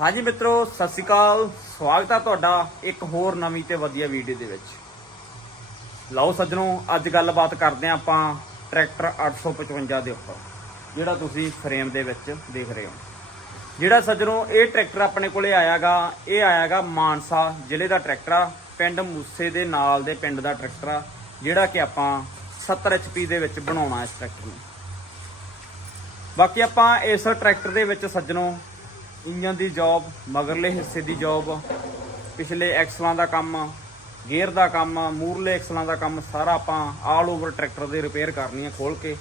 ਹਾਂਜੀ ਮਿੱਤਰੋ, ਸਤਿ ਸ਼੍ਰੀ ਅਕਾਲ। ਸਵਾਗਤ ਹੈ ਤੁਹਾਡਾ ਇੱਕ ਹੋਰ ਨਵੀਂ ਤੇ ਵਧੀਆ ਵੀਡੀਓ ਦੇ ਵਿੱਚ। ਲਓ ਸੱਜਣੋ, ਅੱਜ ਗੱਲਬਾਤ ਕਰਦੇ ਹਾਂ ਆਪਾਂ ਟਰੈਕਟਰ 855 ਦੇ ਉੱਪਰ, ਜਿਹੜਾ ਤੁਸੀਂ ਫਰੇਮ ਦੇ ਵਿੱਚ ਦੇਖ ਰਹੇ ਹੋ। ਜਿਹੜਾ ਸੱਜਣੋ, ਇਹ ਟਰੈਕਟਰ ਆਪਣੇ ਕੋਲੇ ਆਇਆਗਾ, ਇਹ ਆਇਆਗਾ ਮਾਨਸਾ ਜ਼ਿਲ੍ਹੇ ਦਾ ਟਰੈਕਟਰ ਆ, ਪਿੰਡ ਮੂਸੇ ਦੇ ਨਾਲ ਦੇ ਪਿੰਡ ਦਾ ਟਰੈਕਟਰ ਆ, ਜਿਹੜਾ ਕਿ ਆਪਾਂ 70 HP ਦੇ ਵਿੱਚ ਬਣਾਉਣਾ ਇਸ ਟਰੈਕਟਰ ਨੂੰ। ਬਾਕੀ ਆਪਾਂ ਇਸ ਟਰੈਕਟਰ ਦੇ ਵਿੱਚ ਸੱਜਣੋ ਇੰਜਨ ਦੀ ਜੌਬ ਮਗਰਲੇ ਹਿੱਸੇ ਦੀ ਜੌਬ ਪਿਛਲੇ ਐਕਸਲਾਂ ਦਾ ਕੰਮ ਗੇਅਰ ਦਾ ਕੰਮ, ਮੂਰਲੇ ਐਕਸਲਾਂ ਦਾ ਕੰਮ ਸਾਰਾ ਆਪਾਂ ਆਲ ਓਵਰ ਟਰੈਕਟਰ ਦੇ ਰਿਪੇਅਰ ਕਰਨੀ ਹੈ ਖੋਲ ਕੇ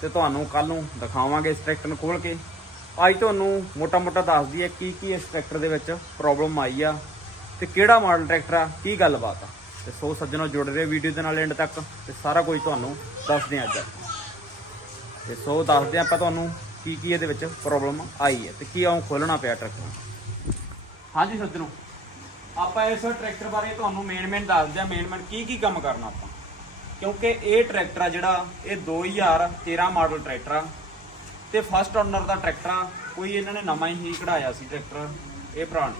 ਤੇ ਤੁਹਾਨੂੰ ਕੱਲ ਨੂੰ ਦਿਖਾਵਾਂਗੇ ਇਸ ਟਰੈਕਟਰ ਨੂੰ ਖੋਲ ਕੇ। ਅੱਜ ਤੁਹਾਨੂੰ ਮੋਟਾ-ਮੋਟਾ ਦੱਸ ਦਈਏ ਕੀ ਕੀ ਇਸ ਟਰੈਕਟਰ ਦੇ ਵਿੱਚ ਪ੍ਰੋਬਲਮ ਆਈ ਆ ਤੇ ਕਿਹੜਾ ਮਾਡਲ ਟਰੈਕਟਰ ਆ, ਕੀ ਗੱਲਬਾਤ ਆ। ਤੇ ਸੋ ਸੱਜਣੋ ਜੁੜ ਰਹੇ ਵੀਡੀਓ ਦੇ ਨਾਲ ਐਂਡ ਤੱਕ ਤੇ ਸਾਰਾ ਕੁਝ ਤੁਹਾਨੂੰ ਦੱਸਦੇ ਹਾਂ ਅੱਜ। ਤੇ ਸੋ ਦੱਸਦੇ ਹਾਂ ਆਪਾਂ ਤੁਹਾਨੂੰ ਕੀ ਕੀ ਇਹਦੇ ਵਿੱਚ ਪ੍ਰੋਬਲਮ ਆਈ ਹੈ ਤੇ ਕੀ ਆਉਂ ਖੋਲਣਾ ਪਿਆ ਟਰੈਕਟਰ ਹਾਂਜੀ ਸੱਜਣੋ, ਆਪਾਂ ਇਸ ਟਰੈਕਟਰ ਬਾਰੇ ਤੁਹਾਨੂੰ ਮੇਨ ਮੇਨ ਦੱਸਦੇ ਹਾਂ ਮੇਨ ਮੇਨ ਕੀ ਕੀ ਕੰਮ ਕਰਨਾ ਆਪਾਂ। ਕਿਉਂਕਿ ਇਹ ਟਰੈਕਟਰ ਆ ਜਿਹੜਾ, ਇਹ 2013 ਮਾਡਲ ਟਰੈਕਟਰ ਆ ਤੇ ਫਸਟ ਓਨਰ ਦਾ ਟਰੈਕਟਰ ਆ, ਕੋਈ ਇਹਨਾਂ ਨੇ ਨਵਾਂ ਹੀ ਕਢਾਇਆ ਸੀ ਟਰੈਕਟਰ ਇਹ ਭਰਾ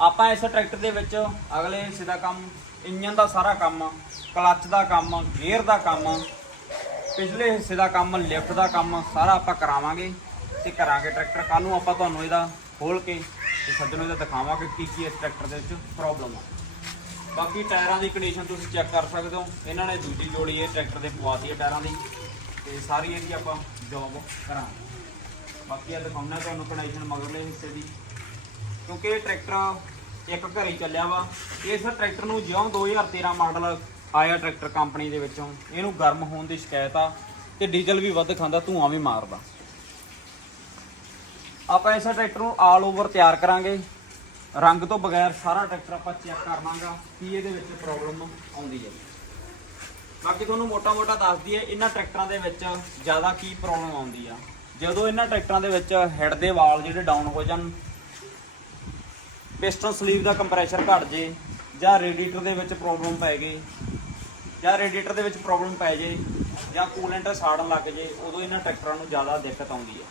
ਆਪਾਂ ਇਸ ਟਰੈਕਟਰ ਦੇ ਵਿੱਚ ਅਗਲੇ ਹਿੱਸੇ ਦਾ ਕੰਮ ਇੰਜਨ ਦਾ ਸਾਰਾ ਕੰਮ ਕਲੱਚ ਦਾ ਕੰਮ ਗੇਅਰ ਦਾ ਕੰਮ ਪਿਛਲੇ ਹਿੱਸੇ ਦਾ ਕੰਮ, ਲਿਫਟ ਦਾ ਕੰਮ ਸਾਰਾ ਆਪਾਂ ਕਰਾਵਾਂਗੇ ਤੇ ਕਰਾਂਗੇ ਟਰੈਕਟਰ। ਕੱਲ ਨੂੰ ਆਪਾਂ ਤੁਹਾਨੂੰ ਇਹਦਾ ਖੋਲ ਕੇ ਤੇ ਸੱਜਣੋ ਇਹਦਾ ਦਿਖਾਵਾਂਗੇ ਕੀ ਕੀ ਇਸ ਟਰੈਕਟਰ ਦੇ ਵਿੱਚ ਪ੍ਰੋਬਲਮ ਆ। ਬਾਕੀ ਟਾਇਰਾਂ ਦੀ ਕੰਡੀਸ਼ਨ ਤੁਸੀਂ ਚੈੱਕ ਕਰ ਸਕਦੇ ਹੋ। ਇਹਨਾਂ ਨੇ ਦੂਜੀ ਜੋੜੀ ਇਹ ਟਰੈਕਟਰ ਦੇ ਪਵਾਤੀ ਹੈ ਟਾਇਰਾਂ ਦੀ ਤੇ ਸਾਰੀ ਇਹਦੀ ਆਪਾਂ ਜੌਬ ਕਰਾਂਗੇ। ਬਾਕੀ ਇਹ ਦਿਖਾਉਣਾ ਤੁਹਾਨੂੰ ਕੰਡੀਸ਼ਨ ਮਗਰਲੇ ਹਿੱਸੇ ਦੀ। ਕਿਉਂਕਿ ਇਹ ਟਰੈਕਟਰ ਇੱਕ ਘਰੇ ਹੀ ਚੱਲਿਆ ਵਾ। ਇਸ ਟਰੈਕਟਰ ਨੂੰ ਜਿਉਂ 2013 ਮਾਡਲ ਆਇਆ ਟਰੈਕਟਰ ਕੰਪਨੀ ਦੇ ਵਿੱਚੋਂ, ਇਹਨੂੰ ਗਰਮ ਹੋਣ ਦੀ ਸ਼ਿਕਾਇਤ ਆ ਤੇ ਡੀਜ਼ਲ ਵੀ ਵੱਧ ਖਾਂਦਾ, ਧੂਆਂ ਵੀ ਮਾਰਦਾ। ਆਪਾਂ ਇਸ ਟਰੈਕਟਰ ਨੂੰ ਆਲ ਓਵਰ ਤਿਆਰ ਕਰਾਂਗੇ। ਰੰਗ ਤੋਂ ਬਗੈਰ ਸਾਰਾ ਟਰੈਕਟਰ ਆਪਾਂ ਚੈੱਕ ਕਰਨਾਗਾ ਕੀ ਇਹਦੇ ਵਿੱਚ ਪ੍ਰੋਬਲਮ ਆਉਂਦੀ ਹੈ। ਬਾਕੀ ਤੁਹਾਨੂੰ ਮੋਟਾ-ਮੋਟਾ ਦੱਸ ਦਈਏ, ਇਹਨਾਂ ਟਰੈਕਟਰਾਂ ਦੇ ਵਿੱਚ ਜ਼ਿਆਦਾ ਕੀ ਪ੍ਰੋਬਲਮ ਆਉਂਦੀ ਆ। ਜਦੋਂ ਇਹਨਾਂ ਟਰੈਕਟਰਾਂ ਦੇ ਵਿੱਚ ਹੈਡ ਦੇ ਵਾਲ ਜਿਹੜੇ ਡਾਊਨ ਹੋ ਜਾਣ ਪਿਸਟਨ ਸਲੀਵ ਦਾ ਕੰਪਰੈਸ਼ਰ ਘਟ ਜੇ ਜਾਂ ਰੇਡੀਏਟਰ ਦੇ ਵਿੱਚ ਪ੍ਰੋਬਲਮ ਪੈ ਗਈ ਜਾਂ ਰੇਡੀਏਟਰ ਦੇ ਵਿੱਚ ਪ੍ਰੋਬਲਮ ਪੈ ਜੇ ਜਾਂ ਕੂਲੈਂਟ ਸਾੜਨ ਲੱਗ ਜੇ, ਉਦੋਂ ਇਹਨਾਂ ਟਰੈਕਟਰਾਂ ਨੂੰ ਜ਼ਿਆਦਾ ਦਿੱਕਤ ਆਉਂਦੀ ਹੈ।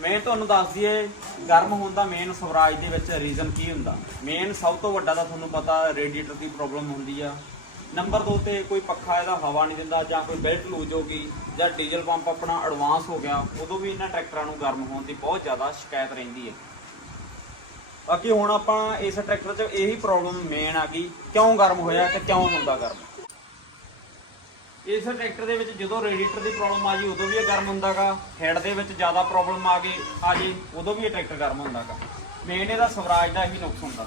ਮੈਂ ਤੁਹਾਨੂੰ ਦੱਸ ਦਈਏ, ਗਰਮ ਹੋਣ ਦਾ ਮੇਨ ਸਵਰਾਜ ਦੇ ਵਿੱਚ ਰੀਜ਼ਨ ਕੀ ਹੁੰਦਾ? ਮੇਨ ਸਭ ਤੋਂ ਵੱਡਾ ਤਾਂ ਤੁਹਾਨੂੰ ਪਤਾ ਰੇਡੀਏਟਰ ਦੀ ਪ੍ਰੋਬਲਮ ਹੁੰਦੀ ਆ। ਨੰਬਰ 2 ਤੇ ਕੋਈ ਪੱਖਾ ਇਹਦਾ ਹਵਾ ਨਹੀਂ ਦਿੰਦਾ ਜਾਂ ਕੋਈ ਬੈਲਟ ਲੂਜ ਹੋ ਗਈ ਜਾਂ ਡੀਜ਼ਲ ਪੰਪ ਆਪਣਾ ਐਡਵਾਂਸ ਹੋ ਗਿਆ, ਉਦੋਂ ਵੀ ਇਹਨਾਂ ਟਰੈਕਟਰਾਂ ਨੂੰ ਗਰਮ ਹੋਣ ਦੀ ਬਹੁਤ ਜ਼ਿਆਦਾ ਸ਼ਿਕਾਇਤ ਰਹਿੰਦੀ ਹੈ। ਬਾਕੀ ਹੁਣ ਆਪਾਂ ਇਸ ਟਰੈਕਟਰ 'ਚ ਇਹੀ ਪ੍ਰੋਬਲਮ ਮੇਨ ਆ ਗਈ ਕਿਉਂ ਗਰਮ ਹੋਇਆ ਤੇ ਕਿਉਂ ਹੁੰਦਾ ਗਰਮ। ਇਸ ਟਰੈਕਟਰ ਦੇ ਵਿੱਚ ਜਦੋਂ ਰੇਡੀਏਟਰ ਦੀ ਪ੍ਰੋਬਲਮ ਆ ਜੀ ਉਦੋਂ ਵੀ ਇਹ ਗਰਮ ਹੁੰਦਾਗਾ। ਹੈਡ ਦੇ ਵਿੱਚ ਜ਼ਿਆਦਾ ਪ੍ਰੋਬਲਮ ਆ ਗਈ, ਆ ਜੀ ਉਦੋਂ ਵੀ ਇਹ ਟਰੈਕਟਰ ਗਰਮ ਹੁੰਦਾਗਾ। ਮੇਨ ਇਹਦਾ ਸਵਰਾਜ ਦਾ ਹੀ ਨੁਕਸ ਹੁੰਦਾ।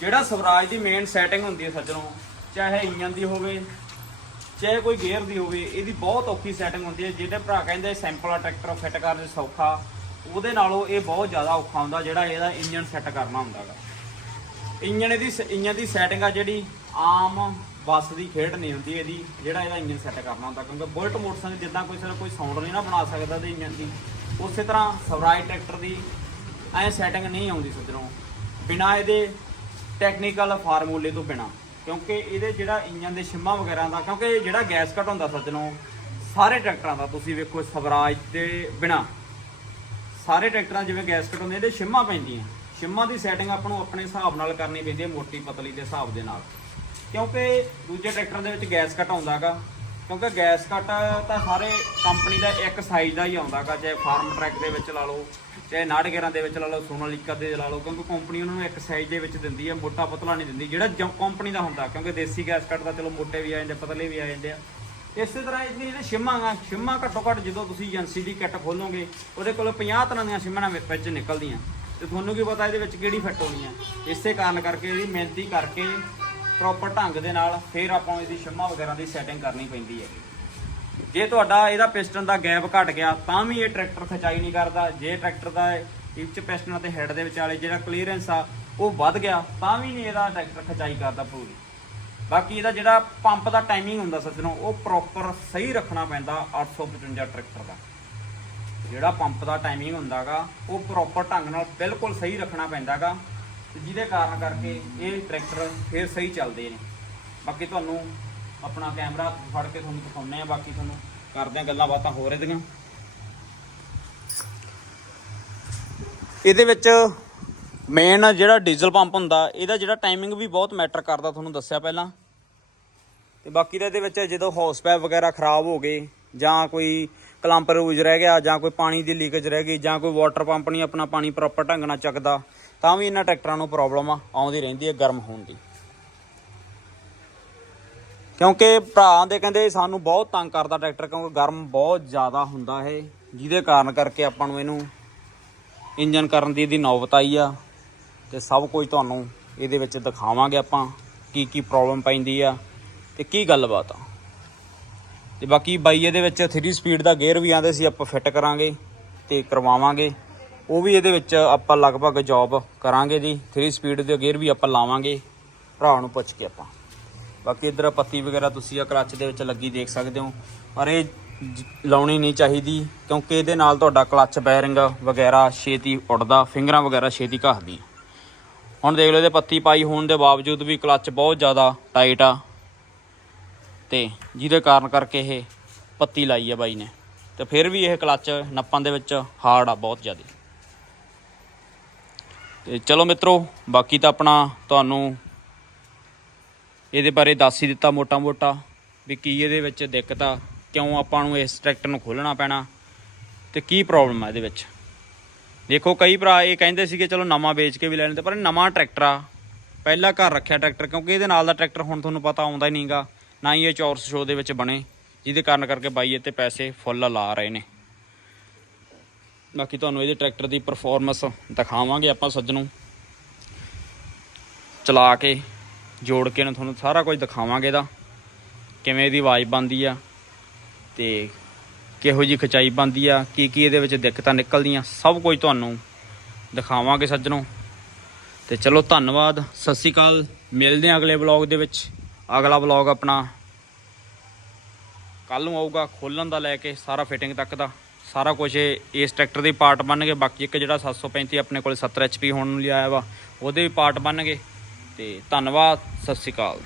ਜਿਹੜਾ ਸਵਰਾਜ ਦੀ ਮੇਨ ਸੈਟਿੰਗ ਹੁੰਦੀ ਹੈ ਸੱਜਣੋ, ਚਾਹੇ ਇੰਜਨ ਦੀ ਹੋਵੇ, ਚਾਹੇ ਕੋਈ ਗੇਅਰ ਦੀ ਹੋਵੇ, ਇਹਦੀ ਬਹੁਤ ਔਖੀ ਸੈਟਿੰਗ ਹੁੰਦੀ ਹੈ। ਜਿਹੜੇ ਭਰਾ ਕਹਿੰਦੇ ਸਿੰਪਲ ਆ, ਟਰੈਕਟਰ ਫਿੱਟ ਕਰਨ ਸੌਖਾ। ਉਹਦੇ ਨਾਲੋਂ ਇਹ ਬਹੁਤ ਜ਼ਿਆਦਾ ਔਖਾ ਹੁੰਦਾ, ਜਿਹੜਾ ਇਹਦਾ ਇੰਜਨ ਸੈੱਟ ਕਰਨਾ ਹੁੰਦਾਗਾ। ਇੰਜਨ ਇਹਦੀ ਇੰਜਨ ਦੀ ਸੈਟਿੰਗ ਆ ਜਿਹੜੀ ਆਮ ਬੱਸ ਦੀ ਖੇਡ ਨਹੀਂ ਹੁੰਦੀ, ਇਹਦੀ ਜਿਹੜਾ ਇਹਦਾ ਇੰਜਨ ਸੈੱਟ ਕਰਨਾ ਹੁੰਦਾ, ਕਿਉਂਕਿ ਬੁਲਟ ਮੋਟਰਸਾਈਕਲ ਜਿੱਦਾਂ ਕੋਈ ਸਿਰ ਕੋਈ ਸਾਊਂਡ ਨਹੀਂ ਨਾ ਬਣਾ ਸਕਦਾ ਇਹਦੇ ਇੰਜਨ ਦੀ, ਉਸੇ ਤਰ੍ਹਾਂ ਸਵਰਾਜ ਟਰੈਕਟਰ ਦੀ ਐ ਸੈਟਿੰਗ ਨਹੀਂ ਆਉਂਦੀ ਸੱਜਣੋ, ਬਿਨਾ ਇਹਦੇ ਟੈਕਨੀਕਲ ਫਾਰਮੂਲੇ ਤੋਂ ਬਿਨਾ, ਕਿਉਂਕਿ ਇਹਦੇ ਜਿਹੜਾ ਇੰਜਨ ਦੇ ਸ਼ਿਮਾ ਵਗੈਰਾ ਦਾ, ਕਿਉਂਕਿ ਜਿਹੜਾ ਗੈਸ ਘਟ ਹੁੰਦਾ ਸੱਜਣੋਂ, ਸਾਰੇ ਟਰੈਕਟਰਾਂ ਦਾ ਤੁਸੀਂ ਵੇਖੋ ਸਵਰਾਜ ਦੇ ਬਿਨਾ, ਸਾਰੇ ਟਰੈਕਟਰਾਂ ਜਿਵੇਂ ਗੈਸ ਘਟ ਹੁੰਦੇ, ਇਹਦੇ ਸ਼ਿਮਾ ਪੈਂਦੀਆਂ ਸ਼ਿਮਾ ਦੀ ਸੈਟਿੰਗ ਆਪਾਂ ਨੂੰ ਆਪਣੇ ਹਿਸਾਬ ਨਾਲ ਕਰਨੀ ਪੈਂਦੀ ਹੈ, ਮੋਟੀ ਪਤਲੀ ਦੇ ਹਿਸਾਬ ਦੇ ਨਾਲ। ਕਿਉਂਕਿ ਦੂਜੇ ਟਰੈਕਟਰ ਦੇ ਵਿੱਚ ਗੈਸ ਘਟ ਆਉਂਦਾਗਾ। ਕਿਉਂਕਿ ਗੈਸ ਕੱਟ ਤਾਂ ਸਾਰੇ ਕੰਪਨੀ ਦਾ ਇੱਕ ਸਾਈਜ਼ ਦਾ ਹੀ ਆਉਂਦਾਗਾ, ਚਾਹੇ ਫਾਰਮ ਟਰੈਕ ਦੇ ਵਿੱਚ ਲਾ ਲਓ, ਚਾਹੇ ਨਾੜਗੇਰਾਂ ਦੇ ਵਿੱਚ ਲਾ ਲਓ, ਸੋਨਾਲੀਕਾ ਦੇ ਲਾ ਲਓ, ਕਿਉਂਕਿ ਕੰਪਨੀ ਉਹਨਾਂ ਨੂੰ ਇੱਕ ਸਾਈਜ਼ ਦੇ ਵਿੱਚ ਦਿੰਦੀ ਹੈ ਮੋਟਾ ਪਤਲਾ ਨਹੀਂ ਦਿੰਦੀ। ਜਿਹੜਾ ਕੰਪਨੀ ਦਾ ਹੁੰਦਾ, ਕਿਉਂਕਿ ਦੇਸੀ ਗੈਸ ਕੱਟ ਤਾਂ ਚਲੋ ਮੋਟੇ ਵੀ ਆ ਜਾਂਦੇ, ਪਤਲੇ ਵੀ ਆ ਜਾਂਦੇ ਆ। ਇਸੇ ਤਰ੍ਹਾਂ ਇਹਦੀ ਜਿਹੜੇ ਸ਼ਿਮਾਂ ਆ ਸ਼ਿਮਾਂ ਘੱਟੋ ਘੱਟ ਜਦੋਂ ਤੁਸੀਂ ਏਜੰਸੀ ਦੀ ਕਿੱਟ ਖੋਲੋਗੇ, ਉਹਦੇ ਕੋਲ 50 ਤਰ੍ਹਾਂ ਦੀਆਂ ਸ਼ਿਮਾਂ ਵਿੱਚ ਨਿਕਲਦੀਆਂ। ਤੇ ਤੁਹਾਨੂੰ ਕੀ ਪਤਾ ਇਹਦੇ ਵਿੱਚ ਕਿਹੜੀ ਫਿੱਟ ਹੋਣੀ ਆ। ਇਸੇ ਕਾਰਨ ਕਰਕੇ ਇਹਦੀ ਮਿਹਨਤੀ ਕਰਕੇ ਪ੍ਰੋਪਰ ਢੰਗ ਦੇ ਨਾਲ ਫਿਰ ਆਪਾਂ ਨੂੰ ਇਹਦੀ ਸ਼ਿਮਾਂ ਵਗੈਰਾ ਦੀ ਸੈਟਿੰਗ ਕਰਨੀ ਪੈਂਦੀ ਹੈ। ਜੇ ਤੁਹਾਡਾ ਇਹਦਾ ਪਿਸਟਨ ਦਾ ਗੈਪ ਘਟ ਗਿਆ, ਤਾਂ ਵੀ ਇਹ ਟਰੈਕਟਰ ਖਚਾਈ ਨਹੀਂ ਕਰਦਾ। ਜੇ ਟਰੈਕਟਰ ਦਾ ਵਿੱਚ ਪਿਸਟਨ ਅਤੇ ਹੈਡ ਦੇ ਵਿਚਾਲੇ ਜਿਹੜਾ ਕਲੀਅਰੈਂਸ ਆ, ਉਹ ਵੱਧ ਗਿਆ, ਤਾਂ ਵੀ ਨਹੀਂ ਇਹਦਾ ਟਰੈਕਟਰ ਖਚਾਈ ਕਰਦਾ ਪੂਰੀ। ਬਾਕੀ ਇਹਦਾ ਜਿਹੜਾ ਪੰਪ ਦਾ ਟਾਈਮਿੰਗ ਹੁੰਦਾ ਸੱਜਣੋ, ਉਹ ਪ੍ਰੋਪਰ ਸਹੀ ਰੱਖਣਾ ਪੈਂਦਾ 855 ਟਰੈਕਟਰ ਦਾ। ਜਿਹੜਾ ਪੰਪ ਦਾ ਟਾਈਮਿੰਗ ਹੁੰਦਾਗਾ, ਉਹ ਪ੍ਰੋਪਰ ਢੰਗ ਨਾਲ ਬਿਲਕੁਲ ਸਹੀ ਰੱਖਣਾ ਪੈਂਦਾਗਾ। ਤੇ ਜਿਹਦੇ ਕਾਰਨ ਕਰਕੇ ਇਹ ਟਰੈਕਟਰ ਫੇਰ ਸਹੀ ਚੱਲਦੇ ਨੇ। ਬਾਕੀ ਤੁਹਾਨੂੰ ਆਪਣਾ ਕੈਮਰਾ ਫੜ ਕੇ ਤੁਹਾਨੂੰ ਦਿਖਾਉਂਦੇ ਆ ਬਾਕੀ ਤੁਹਾਨੂੰ ਕਰਦੇ ਆ ਗੱਲਾਂ ਬਾਤਾਂ ਹੋ ਰਹੀਆਂ ਇਹਦੇ ਵਿੱਚ ਮੇਨ ਜਿਹੜਾ ਡੀਜ਼ਲ ਪੰਪ ਹੁੰਦਾ, ਇਹਦਾ ਜਿਹੜਾ ਟਾਈਮਿੰਗ ਵੀ ਬਹੁਤ ਮੈਟਰ ਕਰਦਾ, ਤੁਹਾਨੂੰ ਦੱਸਿਆ ਪਹਿਲਾਂ। ਤੇ ਬਾਕੀ ਦਾ ਇਹਦੇ ਵਿੱਚ ਜਦੋਂ ਹੌਸ ਪੈਪ ਵਗੈਰਾ ਖਰਾਬ ਹੋ ਗਏ, ਜਾਂ ਕੋਈ ਕਲੰਪਰ ਰੂਜ ਰਹਿ ਗਿਆ, ਜਾਂ ਕੋਈ ਪਾਣੀ ਦੀ ਲੀਕੇਜ ਰਹਿ ਗਈ, ਜਾਂ ਕੋਈ ਵਾਟਰ ਪੰਪ ਨਹੀਂ ਆਪਣਾ ਪਾਣੀ ਪ੍ਰੋਪਰ ਢੰਗ ਨਾਲ ਚੱਕਦਾ ਤਾਂ ਵੀ ਇਹਨਾਂ ਟਰੈਕਟਰਾਂ ਨੂੰ ਪ੍ਰੋਬਲਮ ਆਉਂਦੀ ਰਹਿੰਦੀ ਹੈ ਗਰਮ ਹੋਣ ਦੀ। ਕਿਉਂਕਿ ਭਰਾ ਦੇ ਕਹਿੰਦੇ ਸਾਨੂੰ ਬਹੁਤ ਤੰਗ ਕਰਦਾ ਟਰੈਕਟਰ, ਕਿਉਂਕਿ ਗਰਮ ਬਹੁਤ ਜ਼ਿਆਦਾ ਹੁੰਦਾ ਹੈ ਜਿਹਦੇ ਕਾਰਨ ਕਰਕੇ ਆਪਾਂ ਨੂੰ ਇਹਨੂੰ ਇੰਜਨ ਕਰਨ ਦੀ ਇਹਦੀ ਨੌਬਤ ਆਈ ਆ। ਤੇ ਸਭ ਕੁਝ ਤੁਹਾਨੂੰ ਇਹਦੇ ਵਿੱਚ ਦਿਖਾਵਾਂਗੇ ਆਪਾਂ, ਕੀ ਕੀ ਪ੍ਰੋਬਲਮ ਪੈਂਦੀ ਆ ਤੇ ਕੀ ਗੱਲਬਾਤ ਆ। ਤੇ ਬਾਕੀ ਬਾਈ ਇਹਦੇ ਵਿੱਚ 3 ਸਪੀਡ ਦਾ ਗੇਅਰ ਵੀ ਆਂਦੇ ਸੀ, ਆਪਾਂ ਫਿੱਟ ਕਰਾਂਗੇ ਤੇ ਕਰਵਾਵਾਂਗੇ। ਉਹ ਵੀ ਇਹਦੇ ਵਿੱਚ ਆਪਾਂ ਲਗਭਗ ਜੌਬ ਕਰਾਂਗੇ ਜੀ। 3 ਸਪੀਡ ਦੇ ਗੇਅਰ ਵੀ ਆਪਾਂ ਲਾਵਾਂਗੇ। ਭਰਾ ਨੂੰ ਪੁੱਛ ਕੇ ਆਪਾਂ। ਬਾਕੀ ਇਧਰ ਪੱਤੀ ਵਗੈਰਾ ਤੁਸੀਂ ਆ ਕਲੱਚ ਦੇ ਵਿੱਚ ਲੱਗੀ ਦੇਖ ਸਕਦੇ ਹੋ। ਪਰ ਇਹ ਜ- ਲਾਉਣੀ ਨਹੀਂ ਚਾਹੀਦੀ, ਕਿਉਂਕਿ ਇਹਦੇ ਨਾਲ ਤੁਹਾਡਾ ਕਲੱਚ ਬੈਰਿੰਗ ਵਗੈਰਾ ਛੇਤੀ ਉੱਡਦਾ, ਫਿੰਗਰਾਂ ਵਗੈਰਾ ਛੇਤੀ ਘਸਦੀ। ਹੁਣ ਦੇਖ ਲਓ ਇਹਦੇ ਪੱਤੀ ਪਾਈ ਹੋਣ ਦੇ ਬਾਵਜੂਦ ਵੀ ਕਲੱਚ ਬਹੁਤ ਜ਼ਿਆਦਾ ਟਾਈਟ ਆ। ਤੇ ਜਿਹਦੇ ਕਾਰਨ ਕਰਕੇ ਇਹ ਪੱਤੀ ਲਾਈ ਆ ਬਾਈ ਨੇ। ਤੇ ਫਿਰ ਵੀ ਇਹ ਕਲੱਚ ਨੱਪਾਂ ਦੇ ਵਿੱਚ ਹਾਰਡ ਆ ਬਹੁਤ ਜ਼ਿਆਦਾ। ਤੇ ਚਲੋ ਮਿੱਤਰੋ, ਬਾਕੀ ਤਾਂ ਆਪਣਾ ਤੁਹਾਨੂੰ ਇਹਦੇ ਬਾਰੇ ਦੱਸ ਹੀ ਦਿੱਤਾ ਮੋਟਾ ਮੋਟਾ ਵੀ ਕੀ ਇਹਦੇ ਵਿੱਚ ਦਿੱਕਤ ਆ, ਕਿਉਂ ਆਪਾਂ ਨੂੰ ਇਸ ਟਰੈਕਟਰ ਨੂੰ ਖੋਲਣਾ ਪੈਣਾ ਤੇ ਕੀ ਪ੍ਰੋਬਲਮ ਆ ਇਹਦੇ ਵਿੱਚ। ਦੇਖੋ, ਕਈ ਭਰਾ ਇਹ ਕਹਿੰਦੇ ਸੀਗੇ, ਚਲੋ ਨਵਾਂ ਵੇਚ ਕੇ ਵੀ ਲੈ ਲੈਂਦੇ, ਪਰ ਨਵਾਂ ਟਰੈਕਟਰ ਆ। ਪਹਿਲਾ ਘਰ ਰੱਖਿਆ ਟਰੈਕਟਰ, ਕਿਉਂਕਿ ਇਹਦੇ ਨਾਲ ਦਾ ਟਰੈਕਟਰ ਹੁਣ ਤੁਹਾਨੂੰ ਪਤਾ ਆਉਂਦਾ ਹੀ ਨਹੀਂਗਾ ਨਾ ਹੀ ਇਹ ਚੌਰਸ ਸ਼ੋ ਦੇ ਵਿੱਚ ਬਣੇ, ਜਿਹਦੇ ਕਾਰਨ ਕਰਕੇ ਬਾਈ ਇਹ ਤੇ ਪੈਸੇ ਫੁੱਲ ਲਾ ਰਹੇ ਨੇ। ਬਾਕੀ ਤੁਹਾਨੂੰ ਇਹਦੇ ਟਰੈਕਟਰ ਦੀ ਪਰਫਾਰਮੈਂਸ ਦਿਖਾਵਾਂਗੇ ਆਪਾਂ ਸੱਜਣੋਂ ਚਲਾ ਕੇ, ਜੋੜ ਕੇ ਨਾ ਤੁਹਾਨੂੰ ਸਾਰਾ ਕੁਝ ਦਿਖਾਵਾਂਗੇ ਇਹਦਾ। ਕਿਵੇਂ ਇਹਦੀ ਆਵਾਜ਼ ਬੰਦੀ ਆ ਤੇ ਕਿਹੋ ਜੀ ਖਚਾਈ ਬੰਦੀ ਆ ਕੀ ਕੀ ਇਹਦੇ ਵਿੱਚ ਦਿੱਕਤਾਂ ਨਿਕਲਦੀਆਂ, ਸਭ ਕੁਝ ਤੁਹਾਨੂੰ ਦਿਖਾਵਾਂਗੇ ਸੱਜਣੋਂ ਤੇ ਚਲੋ ਧੰਨਵਾਦ, ਸਤਿ ਸ਼੍ਰੀ ਅਕਾਲ, ਮਿਲਦੇ ਹਾਂ ਅਗਲੇ ਵਲੌਗ ਦੇ ਵਿੱਚ। ਅਗਲਾ ਵਲੌਗ ਆਪਣਾ ਕੱਲ ਨੂੰ ਆਊਗਾ ਖੋਲਣ ਦਾ ਲੈ ਕੇ ਸਾਰਾ ਫਿਟਿੰਗ ਤੱਕ ਦਾ। ਸਾਰਾ ਕੁਝ ਇਸ ਟਰੈਕਟਰ ਦੇ ਪਾਰਟ ਬਣਨਗੇ, ਬਾਕੀ ਇੱਕ ਜਿਹੜਾ 735 ਆਪਣੇ ਕੋਲ 70 HP ਹੋਣ ਨੂੰ ਲਿਆਇਆ ਵਾ, ਉਹਦੇ ਵੀ ਪਾਰਟ ਬਣ ਗਏ ਤੇ ਧੰਨਵਾਦ, ਸਤਿ ਸ਼੍ਰੀ ਅਕਾਲ।